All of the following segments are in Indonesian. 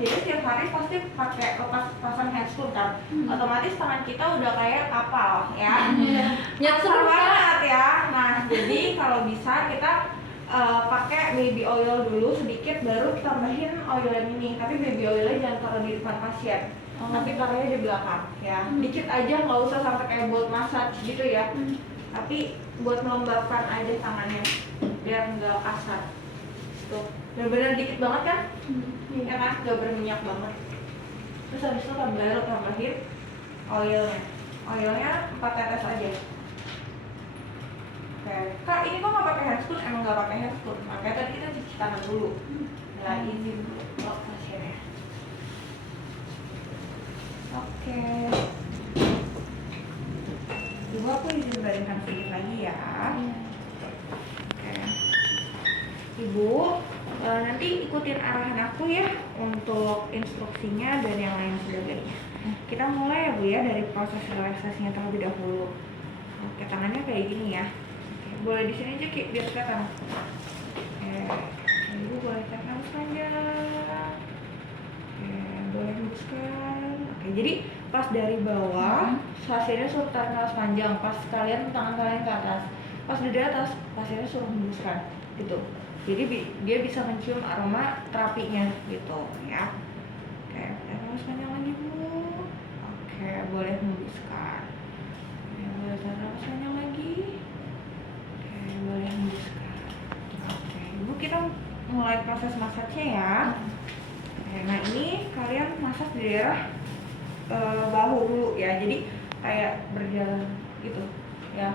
jadi setiap hari pasti pakai pasang handscoon kan. Otomatis tangan kita udah kayak kapal ya. Nyetir banget ya. Nah, jadi kalau bisa kita pakai baby oil dulu sedikit, baru tambahin oil yang ini. Tapi baby oilnya jangan taruh di depan pasien, tapi taruhnya di belakang ya. Dikit aja, nggak usah sampai kayak buat massage gitu ya. Tapi buat melembabkan aja tangannya biar nggak kasar. Tuh, bener-bener dikit banget kan? Ya kan, nggak berminyak banget. Terus habis itu tambahin oilnya. Oilnya 4 tetes aja. Oke, Kak, ini kok nggak pakai handscoon? Emang nggak pakai handscoon. Makanya tadi kita cuci tangan dulu. Nah, izin dulu buat pasiennya. Oke. Ibu, aku izin baringkan sedikit lagi ya. Oke. Ibu, nanti ikutin arahan aku ya untuk instruksinya dan yang lain sebagainya. Kita mulai ya Bu ya dari proses relaksasinya terlebih dahulu. Oke, tangannya kayak gini ya. Oke, boleh di sini aja Ki, biar kelihatan. Oke, Ibu boleh tarik nafas panjang. Oke, boleh hembuskan. Oke, jadi pas dari bawah, pasiennya suruh tarik nafas panjang. Pas kalian tangan kalian ke atas, pas di atas, pasiennya suruh hembuskan, gitu. Jadi dia bisa mencium aroma terapinya, gitu ya. Oke, tarik nafas panjang lagi Bu. Oke, boleh hembuskan. Oke, boleh tarik nafas panjang lagi. Oke, boleh hembuskan. Oke, Ibu, kita mulai proses massage-nya ya. Oke, nah ini kalian massage di daerah bahu dulu ya, jadi kayak berjalan gitu ya,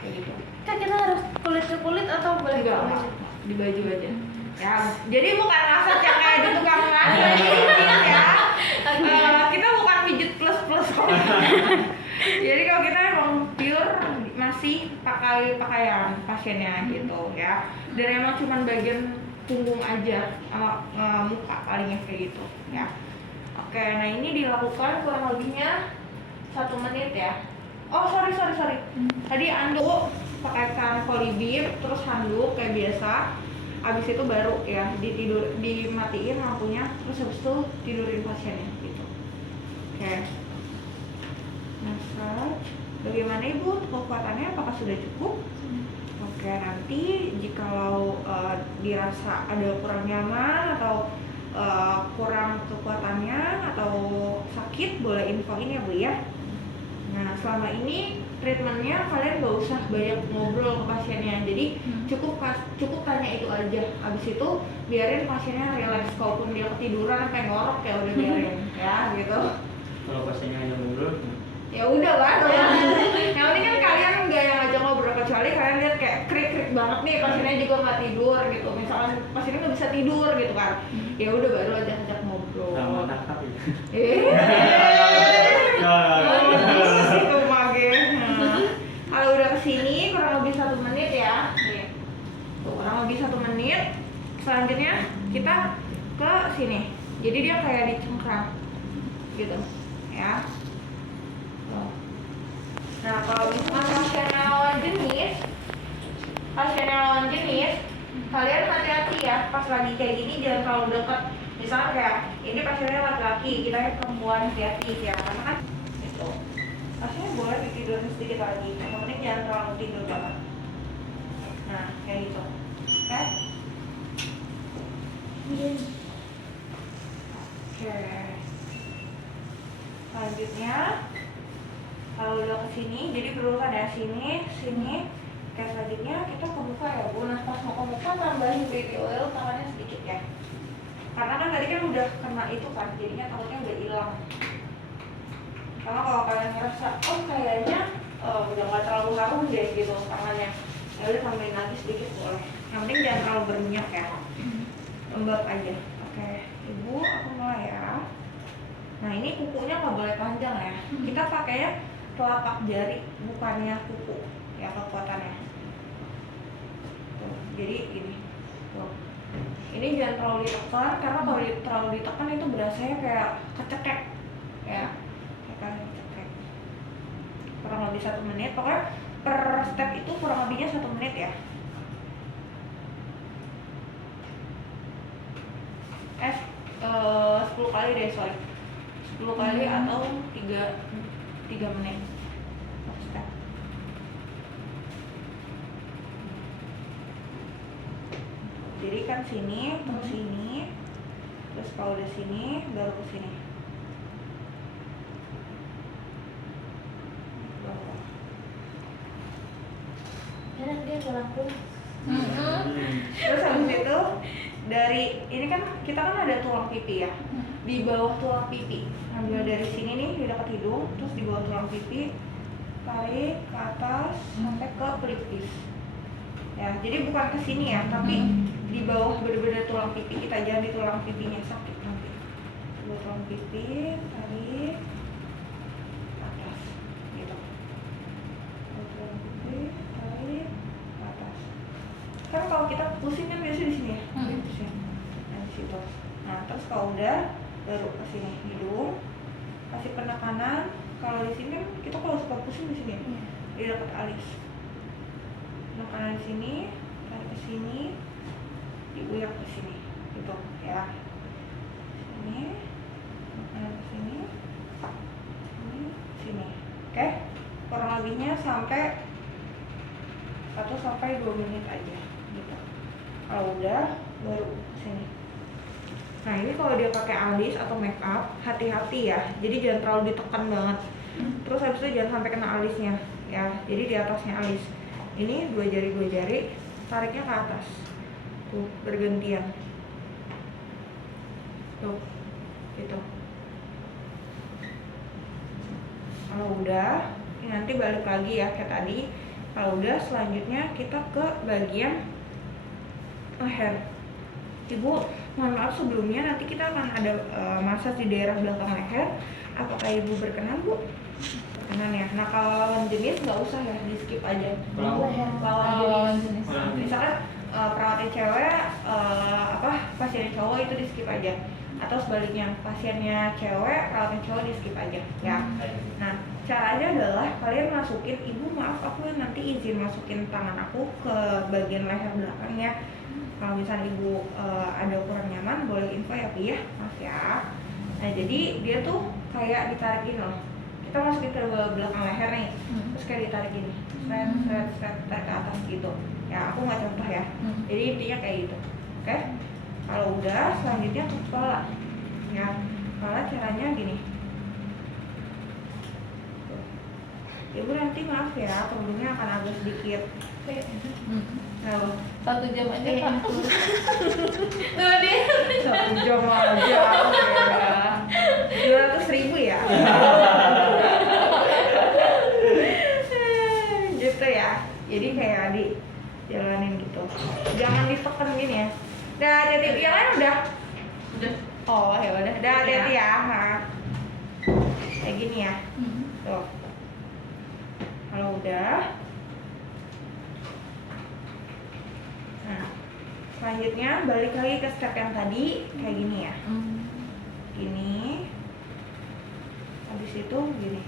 kayak gitu. Kak, kita harus kulit ke kulit atau boleh Enggak, di baju aja ya. Jadi bukan massage yang kayak di tukang massage ya. Kita bukan pijit plus kok. Jadi kalau kita emang pure masih pakai pakaian pasiennya gitu ya, dan emang cuman bagian punggung aja, muka palingnya kayak gitu ya. Oke, nah ini dilakukan kurang lebihnya 1 menit ya. Oh sorry. Tadi anduk pakaikan polybib, terus handuk kayak biasa. Abis itu baru ya dimatiin lampunya, terus habis itu tidurin pasiennya gitu. Oke. Massage. Bagaimana Ibu kekuatannya? Apakah sudah cukup? Oke, nanti jikalau dirasa ada kurang nyaman atau kurang kekuatannya atau sakit, boleh infoin ya Bu ya. Nah, selama ini treatmentnya kalian gak usah banyak ngobrol ke pasiennya, jadi cukup tanya itu aja. Abis itu biarin pasiennya relax, kalaupun dia ketiduran kayak ngorok ya udah biarin ya gitu. Kalau pasiennya hanya ngobrol, Ya udah kan, yang penting kan kalian nggak yang ngajak ngobrol, kecuali kalian lihat kayak krik banget nih pasiennya juga nggak tidur gitu, misalkan pasiennya nggak bisa tidur gitu kan, ya udah baru ajak ngobrol. sama tangkap ya. Itu mage. Kalau udah kesini kurang lebih 1 menit ya, nih, tuh, kurang lebih 1 menit. Selanjutnya kita ke sini, jadi dia kayak dicengkram gitu ya. Nah, kalau misalkan pasiennya lawan jenis, kalian hati-hati ya pas lagi kayak gini, jangan terlalu dekat. Misalnya kayak ini pasiennya laki-laki, kita yang perempuan, hati-hati ya, karena kan itu pasiennya boleh ditidurin sedikit lagi, yang penting jangan terlalu tidur banget. Nah, kayak gitu, oke? Oke. Selanjutnya, kalau udah kesini, jadi berurutan ya, sini. Kayak selanjutnya kita ke muka ya Bu. Nah, pas mau ke muka tambahin baby oil tangannya sedikit ya, karena kan tadi kan udah kena itu kan, jadinya takutnya udah hilang. Karena kalau kalian ngerasa oh kayaknya udah nggak terlalu harum deh gitu tangannya, ya udah tambahin lagi sedikit boleh. Yang penting jangan terlalu berminyak ya, lembab aja. Oke, Ibu, aku mulai ya. Nah, ini kukunya nggak boleh panjang ya. Kita pakainya telapak jari, bukannya kuku ya kekuatannya. Tuh, jadi ini. Tuh. Ini jangan terlalu ditekan, karena kalau terlalu ditekan itu berasanya kayak kecekek ya. Kayak kecekek. Kurang lebih 1 menit. Pokoknya per step itu kurang lebihnya 1 menit ya. 10 kali deh, sorry. 10 kali atau 3 menit. Step. Dirikan sini, terus sini. Terus kalau udah sini, baru ke sini. Bawah. Enak dia pulang-pulang. Terus habis itu dari ini kan kita kan ada tulang pipi ya. Di bawah tulang pipi, ambil dari sini nih di dekat hidung, terus di bawah tulang pipi tarik ke atas sampai ke pelipis. Ya, jadi bukan ke sini ya, tapi di bawah bener-bener tulang pipi kita, jangan di tulang pipinya sakit nanti. Di bawah tulang pipi tarik ke atas, gitu. Di bawah tulang pipi tarik ke atas. Kan kalau kita pusing kan biasanya di sini ya, pusing. Nah di situ. Nah terus kalau udah baru ke sini hidung, kasih penekanan. Kalau di sini kan kita kalau suka pusing di sini, di dekat alis. Penekanan di sini, tarik ke sini, diuyak ke sini, gitu ya. Sini, penekanan ke sini, sini. Oke, kurang lebihnya sampai 1-2 menit aja, gitu. Kalau udah, baru sini. Nah ini kalau dia pakai alis atau make up, hati-hati ya. Jadi jangan terlalu ditekan banget. Terus habis itu jangan sampai kena alisnya, ya. Jadi di atasnya alis. Ini 2 jari, tariknya ke atas. Tuh, bergantian. Tuh, gitu. Kalau udah, ini nanti balik lagi ya kayak tadi. Kalau udah, selanjutnya kita ke bagian leher. Ibu, mohon maaf sebelumnya nanti kita akan ada massage di daerah belakang leher. Apakah ibu berkenan, Bu? Berkenan ya. Nah kalau lawan jenis nggak usah ya, di skip aja. Lawan jenis. Misalkan perawatnya cewek, pasiennya cowok itu di skip aja. Atau sebaliknya, pasiennya cewek, perawatnya cowok di skip aja. Ya. Nah caranya adalah kalian masukin, ibu maaf aku nanti izin masukin tangan aku ke bagian leher belakang ya. Kalau misalnya ibu ada kurang nyaman, boleh info ya Pi ya, maaf ya. Nah jadi dia tuh kayak ditarik gini loh. Kita masukin ke belakang leher nih, terus kayak ditarik gini, tarik ke atas gitu. Ya aku nggak contoh ya. Jadi intinya kayak gitu. Oke? Kalau udah, selanjutnya ke kepala. Ya, kepala caranya gini. Ibu nanti maaf ya, pembunuhnya akan agak sedikit. Nah, 1 jam aja Pak. tuh dia 1 jam aja ya. 200.000 ya. Gitu ya. Jadi kayak dijalanin gitu. Jangan ditekan gini ya. Udah ada tip yang lain udah. Oh ya udah. Udah ada ya. Nah. Kayak gini ya. Tuh. Kalau udah, nah selanjutnya balik lagi ke step yang tadi kayak gini ya. Gini, habis itu gini.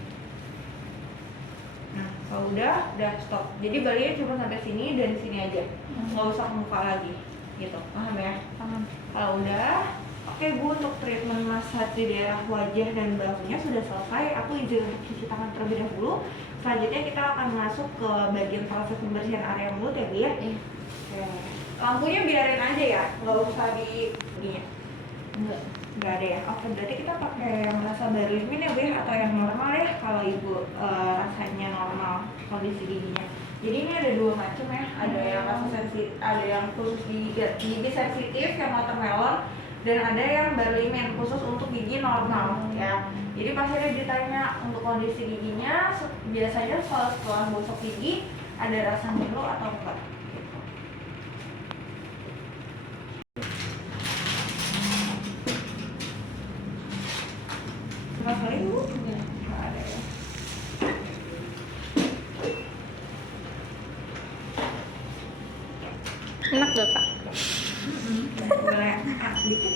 Nah kalau udah stop. Jadi baliknya cuma sampai sini dan sini aja, nggak usah ke muka lagi, gitu. Paham ya? Paham. Kalau udah, oke Bu, untuk treatment massage di daerah wajah dan bahunya sudah selesai. Aku izin untuk cuci tangan terlebih dahulu. Selanjutnya kita akan masuk ke bagian proses pembersihan area mulut ya Bu ya. Oke. Lampunya biarin aja ya, nggak usah di begini. Nggak ada ya. Oke, berarti kita pakai yang rasa berlimin ya Bu ya, atau yang normal ya kalau ibu rasanya normal kondisi giginya. Jadi ini ada 2 macam ya, ada yang rasa sensitif, ada yang khusus gigi sensitif yang watermelon, dan ada yang berlimin khusus untuk gigi normal ya. Jadi pasti ada ditanya untuk kondisi giginya, biasanya setelah gosok gigi ada rasa ngilu atau enggak. Masalahnya Bu? Nggak ada ya. Enak gak Kak? Boleh sedikit.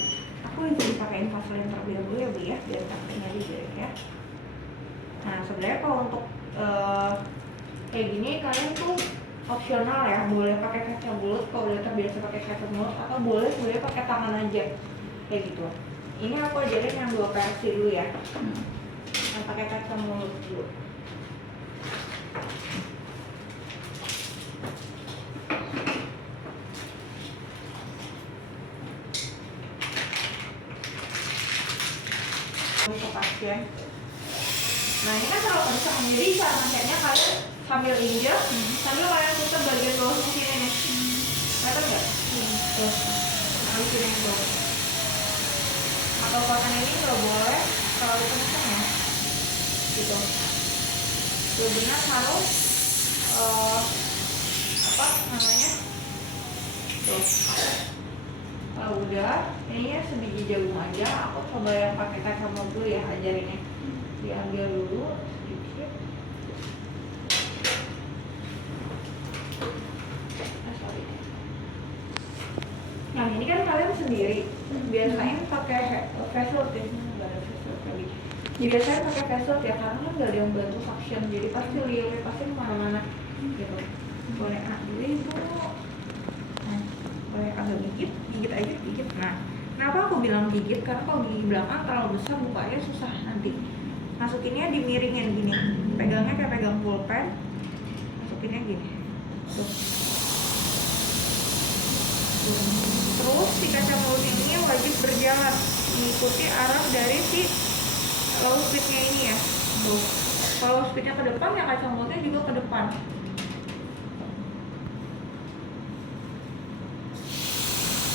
Aku izin pakai Vaseline terlebih dahulu ya Bu ya, biar takutnya dijahit ya. Nah sebenarnya kalau untuk kayak gini kalian tuh opsional ya, boleh pakai kaca mulut kalau udah terbiasa pakai kaca mulut, atau boleh sebenarnya pakai tangan aja kayak gitu. Ini aku ajarin yang 2 versi dulu ya. Yang pakai kaca mulut dulu. Untuk pasien. Nah ini kan kalau misalkan jadi cara ngeceknya kalian sambil injek, sambil kalian putar bagian bawah sini nih. Kelihatan nggak? Tuh, habis ini yang bawah. Atau pakan ini nggak boleh terlalu kencang ya, gitu. Benar harus apa namanya? Tuh. Kalau udah, ininya sebiji jagung aja. Aku coba yang pakai kacamata dulu ya, ajarinnya. Diambil dulu sedikit. Sorry. Nah ini kan kalian sendiri. Biasain pakai facial ya, nggak ada facial lagi. Biasanya pakai facial ya, karena kan nggak ada yang bantu suction, jadi pasti liurnya pasti kemana-mana gitu. Boleh dulu ibu. Nah, boleh agak gigit aja gigit. Nah, kenapa aku bilang gigit? Karena kalau gigi belakang terlalu besar bukanya susah nanti. Masukinnya dimiringin gini, pegangnya kayak pegang pulpen, masukinnya gini. Tuh. Terus si kaca mulut ini wajib berjalan mengikuti arah dari si low speednya ini ya. Tuh. Kalau speednya ke depan ya kaca mulutnya juga ke depan.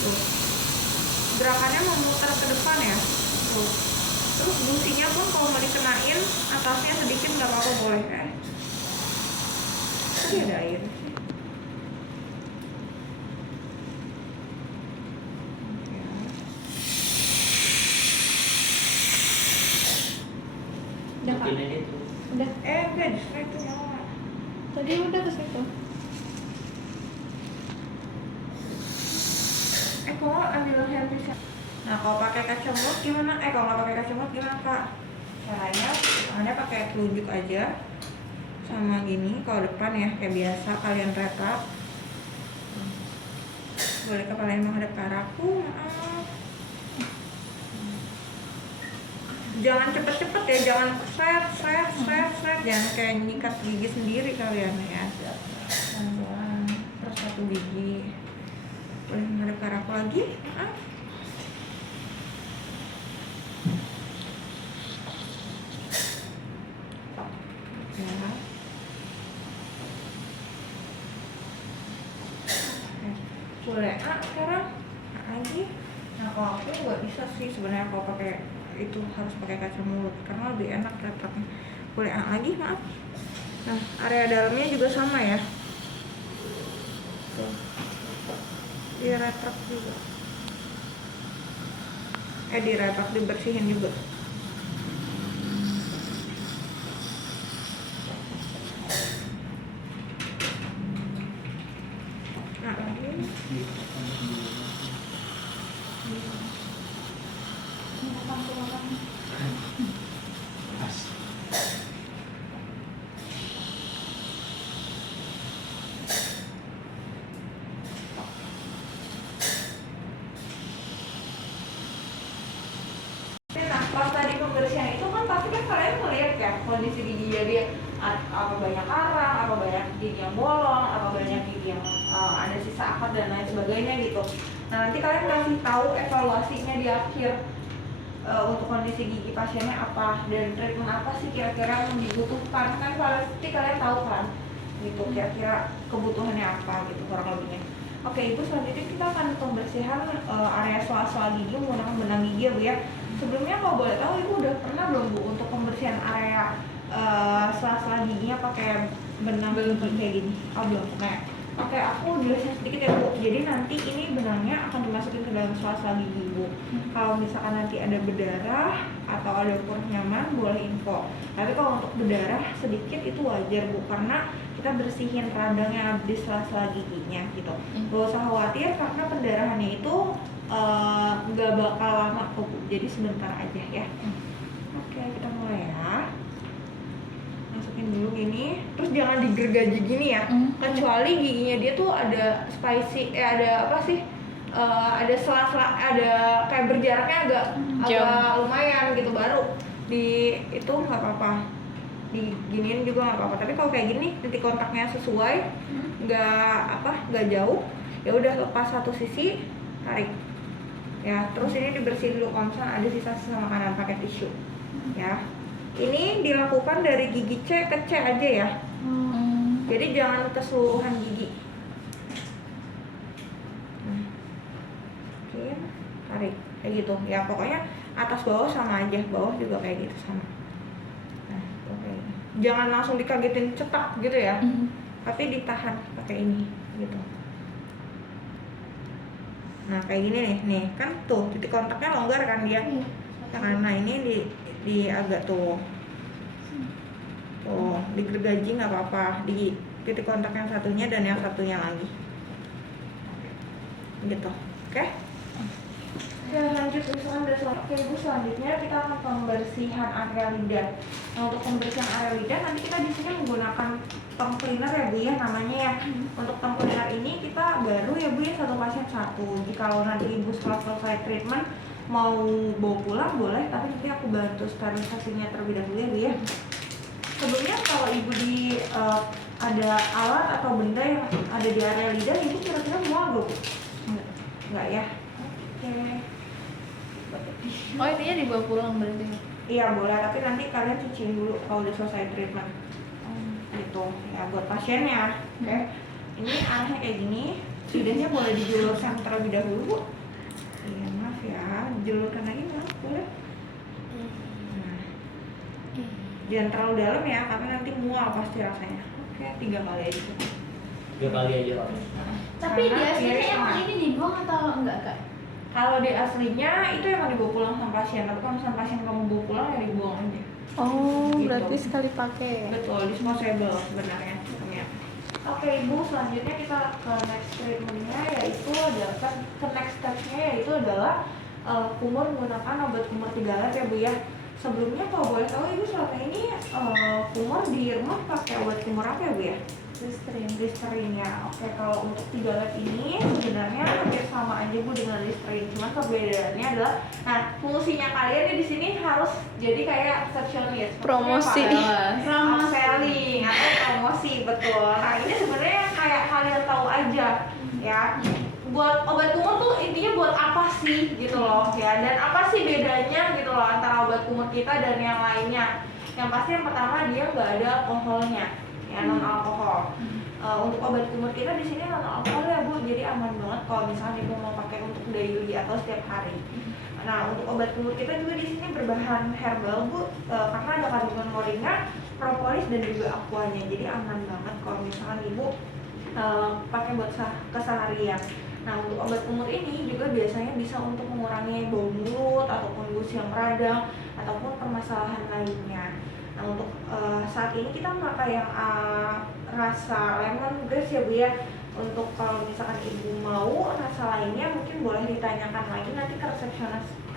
Tuh. Gerakannya memutar ke depan ya. Tuh. Terus businya pun kalau mau dikenain atasnya sedikit nggak apa-apa, boleh ya. Tadi ada air sih. Udah Kak? Ini itu. Udah. Enggak, justru itu nyala. Tadi udah ke situ. Kalau ambil hand tissue. Nah, kalau pakai kaca mulut gimana? Kalau nggak pakai kaca mulut gimana, Kak? Caranya, tangannya pakai telunjuk aja. Sama gini, kalau depan ya, kayak biasa kalian retap. Boleh kepalanya menghadap ke arahku, maaf. Jangan cepet-cepet ya, jangan seret. Jangan kayak nyikat gigi sendiri kalian ya. Pelan-pelan, terus satu gigi. Boleh menghadap ke arahku lagi, maaf. Ya. Boleh sekarang lagi. Nah kalau aku nggak bisa sih sebenarnya kalau pakai itu, harus pakai kaca mulut karena lebih enak retapnya. Boleh lagi, maaf. Nah area dalamnya juga sama ya. Tuh. Diretap juga. Diretap, dibersihin juga. Nah lagi. Pas. Nah, pas tadi pembersihan itu kan pasti kan kalian melihat ya kondisi gigi dia apa banyak arang, apa banyak gigi yang bolong, apa banyak gigi yang ada sisa akar dan lain sebagainya gitu. Nah nanti kalian kasih tahu evaluasinya di akhir untuk kondisi gigi pasiennya apa dan treatment apa sih kira-kira yang dibutuhkan, kan pasti kalian tahu kan gitu kira-kira kebutuhannya apa gitu kurang lebihnya. Oke, Ibu, selanjutnya kita akan pembersihan area sela-sela gigi menggunakan benang gigi ya Bu ya. Sebelumnya kalau boleh tahu Ibu udah pernah belum Bu untuk pembersihan area sela-sela giginya pakai benang gigi kayak gini? Oh belum pernah. Oke, aku jelasin sedikit ya Bu. Jadi nanti ini benangnya akan dimasukin ke dalam sela-sela gigi Bu. Kalau misalkan nanti ada berdarah atau ada kurang nyaman boleh info. Tapi kalau untuk berdarah sedikit itu wajar Bu, karena kita bersihin radang yang ada di sela-sela giginya gitu. Gak usah khawatir karena pendarahannya itu nggak bakal lama kok Bu. Jadi sebentar aja ya. Oke, kita mulai ya. Masukin dulu gini, terus jangan digergaji gini ya. Kecuali giginya dia tuh ada spicy, ada apa sih? ada sela-sela, ada kayak berjaraknya agak lumayan gitu, baru di itu nggak apa-apa, diginiin juga nggak apa-apa. Tapi kalau kayak gini titik kontaknya sesuai, nggak jauh, ya udah lepas satu sisi, tarik ya. Terus ini dibersihin dulu kalau misalnya ada sisa-sisa makanan pakai tisu ya. Ini dilakukan dari gigi C ke C aja ya, jadi jangan keseluruhan gigi. Tarik kayak gitu ya, pokoknya atas bawah sama aja, bawah juga kayak gitu sama. Nah oke, jangan langsung dikagetin cetak gitu ya, tapi ditahan pakai ini gitu. Nah kayak gini nih kan tuh titik kontaknya longgar kan dia, karena ini di agak tuh digergaji nggak apa-apa, di titik kontak yang satunya dan yang satunya lagi gitu. Oke? Ya lanjut misalkan udah selesai. Oke Bu, selanjutnya kita akan pembersihan area lidah. Nah untuk pembersihan area lidah nanti kita di sini menggunakan tongue cleaner ya Bu ya namanya ya. Untuk tongue cleaner ini kita baru ya Bu ya, satu pasien satu. Jika nanti Ibu setelah selesai treatment mau bawa pulang boleh, tapi nanti aku bantu sterilisasinya terlebih dahulu ya Bu ya. Sebelumnya kalau Ibu di ada alat atau benda yang ada di area lidah, Ibu kira-kira mau Bu? Enggak ya? Oke. Oh intinya dibawa pulang berarti? Iya boleh, tapi nanti kalian cuciin dulu kalau udah selesai treatment. Gitu ya buat pasiennya. Oke. Ini arahnya kayak gini, lidahnya boleh dijulurkan terlebih dahulu Bu. Iya maaf ya, dijulurkan lagi maaf boleh. Nah, jangan terlalu dalam ya, karena nanti mual pasti rasanya. Oke, 3 kali aja. 3 kali aja Pak. Tapi di aslinya emang ini dibuang atau enggak Kak? Kalau di aslinya itu emang dibawa pulang sama pasien, tapi kalau misalnya pasien kamu bawa pulang ya dibuang aja. Oh, Gitu. berarti sekali pakai. Betul, disposable sebenarnya sistemnya. Oke Ibu, selanjutnya kita ke next treatmentnya, yaitu adalah ke next stepnya, yaitu adalah kumur menggunakan obat kumur 3 lap ya Bu ya. Sebelumnya kalau boleh tahu Ibu selama ini kumur di rumah pakai obat kumur apa ya Bu ya? Listerine ya. Oke, kalau untuk 3 lap ini sebenarnya hampir sama aja Bu dengan Listerine, cuman perbedaannya adalah, nah fungsinya kalian nih di sini harus jadi kayak resepsionis, Promosi. upselling atau promosi, betul. Nah ini sebenarnya kayak kalian tahu aja ya, buat obat kumur tuh intinya buat apa sih gitu loh ya, dan apa sih bedanya gitu loh antara obat kumur kita dan yang lainnya. Yang pasti yang pertama dia nggak ada alkoholnya ya, non alkohol. Untuk obat kumur kita di sini non alkohol ya Bu, jadi aman banget kalau misalnya Ibu mau pakai untuk daily atau setiap hari. Nah untuk obat kumur kita juga di sini berbahan herbal Bu, karena ada kandungan moringa, propolis dan juga aquanya, jadi aman banget kalau misalkan Ibu pakai buat keseharian. Nah untuk obat kumur ini juga biasanya bisa untuk mengurangi bau mulut ataupun gusi yang radang ataupun permasalahan lainnya. Nah untuk saat ini kita memakai yang rasa lemon grass ya Bu ya. Untuk kalau misalkan Ibu mau rasa lainnya mungkin boleh ditanyakan lagi nanti ke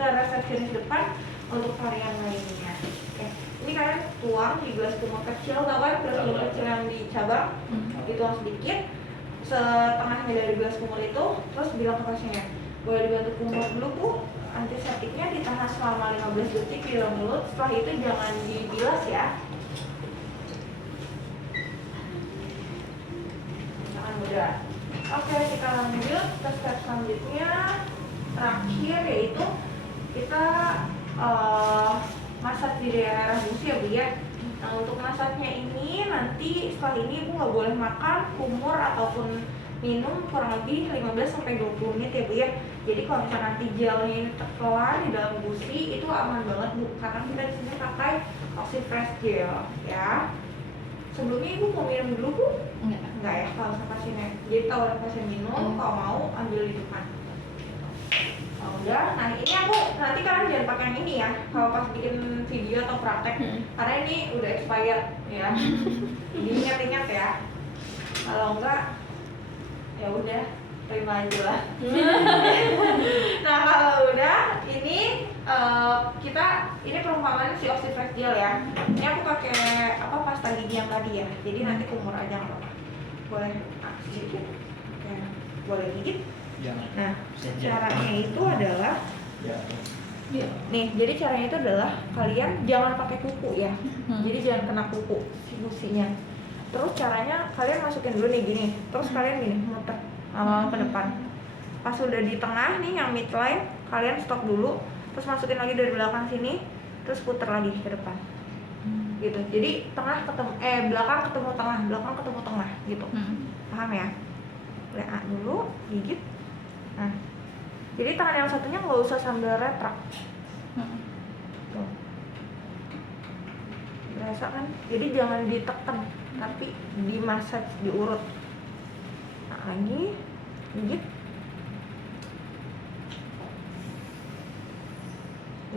resepsionis depan untuk varian lainnya. Oke. Ini kalian tuang di gelas kumur kecil, tau kan gelas kumur kecil yang di cabang, dituang sedikit setengahnya dari gelas kumur itu, terus bilang ke pasiennya boleh dibantu kumur dulu Bu, antiseptiknya ditahan selama 15 detik di dalam mulut, setelah itu jangan dibilas ya. Jangan mudah. Oke, kita lanjut ke step selanjutnya, terakhir yaitu kita masak di daerah gusi ya Bu ya. Nah untuk masaknya ini nanti setelah ini Ibu nggak boleh makan kumur ataupun minum kurang lebih 15-20 menit ya Bu ya. Jadi kalau misalnya nanti gelnya ini terkeluar di dalam gusi itu aman banget Bu, karena kita di sini pakai Oxyfresh gel ya. Sebelumnya Ibu mau minum dulu Bu? Enggak ya, kalau sama pasiennya. Jadi kalau pasien minum, kalau mau ambil di depan. Oh, udah, nah ini aku nanti kalian jangan pakai yang ini ya kalau pas bikin video atau praktek, karena ini udah expired ya. Jadi ingat-ingat ya, kalau enggak ya udah terima aja lah. Nah kalau udah ini ini perumpamaan si Oxyfresh gel ya. Ini aku pakai pasta gigi yang tadi ya, jadi nanti kumur aja nggak apa-apa. Boleh sedikit, oke, boleh gigit. Jangan. Nah, caranya itu adalah Ya. nih, jadi caranya itu adalah kalian jangan pakai kuku ya. Jadi jangan kena kuku si businya. Terus caranya kalian masukin dulu nih gini. Terus kalian gini muter ke depan. Pas udah di tengah nih yang midline, kalian stop dulu. Terus masukin lagi dari belakang sini. Terus puter lagi ke depan. Gitu. Jadi tengah ketemu belakang ketemu tengah, belakang ketemu tengah gitu. Paham ya? WA dulu, gigit. Nah, jadi tangan yang satunya nggak usah sambil retrak. Tuh. Berasa kan? Jadi jangan ditekan, tapi di massage, diurut. Nah, lagi, gigit.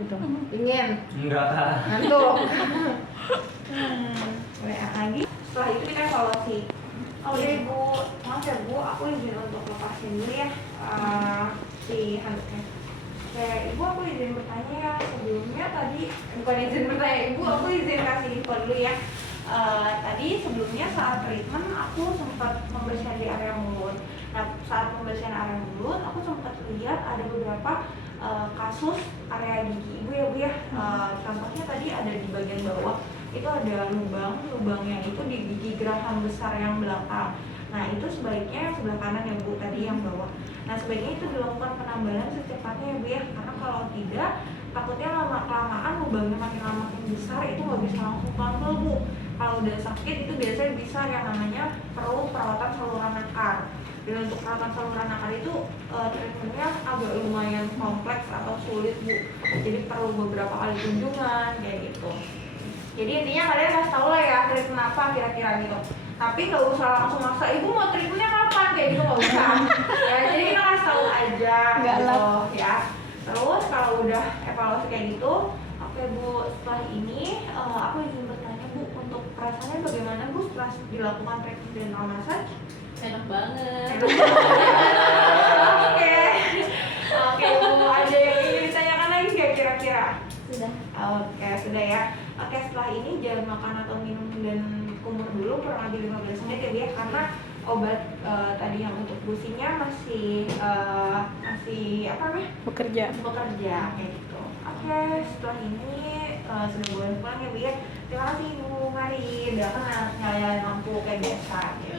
Gitu. Dingin. Enggak kak. Ngantuk. WA lagi. Setelah itu kita evaluasi. Oh iya ibu, maaf ya bu, aku izin untuk lepasin dulu ya si handuknya. Oke, ibu aku izin bertanya ya sebelumnya tadi, bukan izin bertanya ibu, aku izin kasih info dulu ya. Tadi sebelumnya saat treatment aku sempat membersihkan di area mulut. Nah saat pembersihan area mulut, aku sempat lihat ada beberapa kasus area gigi ibu ya bu ya. Contohnya tadi ada di bagian bawah. Itu ada lubangnya itu di gigi geraham besar yang belakang. Nah itu sebaiknya yang sebelah kanan ya bu, tadi yang bawah. Nah sebaiknya itu dilakukan penambalan secepatnya ya bu ya, karena kalau tidak takutnya lama-kelamaan lubangnya makin lama makin besar, itu nggak bisa langsung tampil bu. Kalau udah sakit itu biasanya bisa yang namanya perlu perawatan saluran akar. Dan untuk perawatan saluran akar itu treatmentnya agak lumayan kompleks atau sulit bu. Jadi perlu beberapa kali kunjungan kayak gitu. Jadi intinya kalian kasih tau lah ya treatment apa kira-kira gitu. Tapi gak usah langsung maksa, ibu mau treatmentnya kapan? Kayak gitu gak usah. Ya jadi kita kasih tau aja gitu ya. Terus kalau udah evaluasi kayak gitu, oke bu, setelah ini aku izin bertanya bu, untuk perasaannya bagaimana bu setelah dilakukan treatment dental massage? Enak banget. Oke. Oke bu, ada yang ingin ditanyakan lagi gak kira-kira? Sudah. Oke, sudah ya. Oke, setelah ini jangan makan atau minum dan kumur dulu kurang lebih 15 menit ya, karena obat tadi yang untuk businya masih apa namanya? Bekerja kayak gitu. Oke, setelah ini sudah boleh pulang ya Bu ya. Terima kasih Bu Mari, udah kan nyalain lampu kayak biasa ya.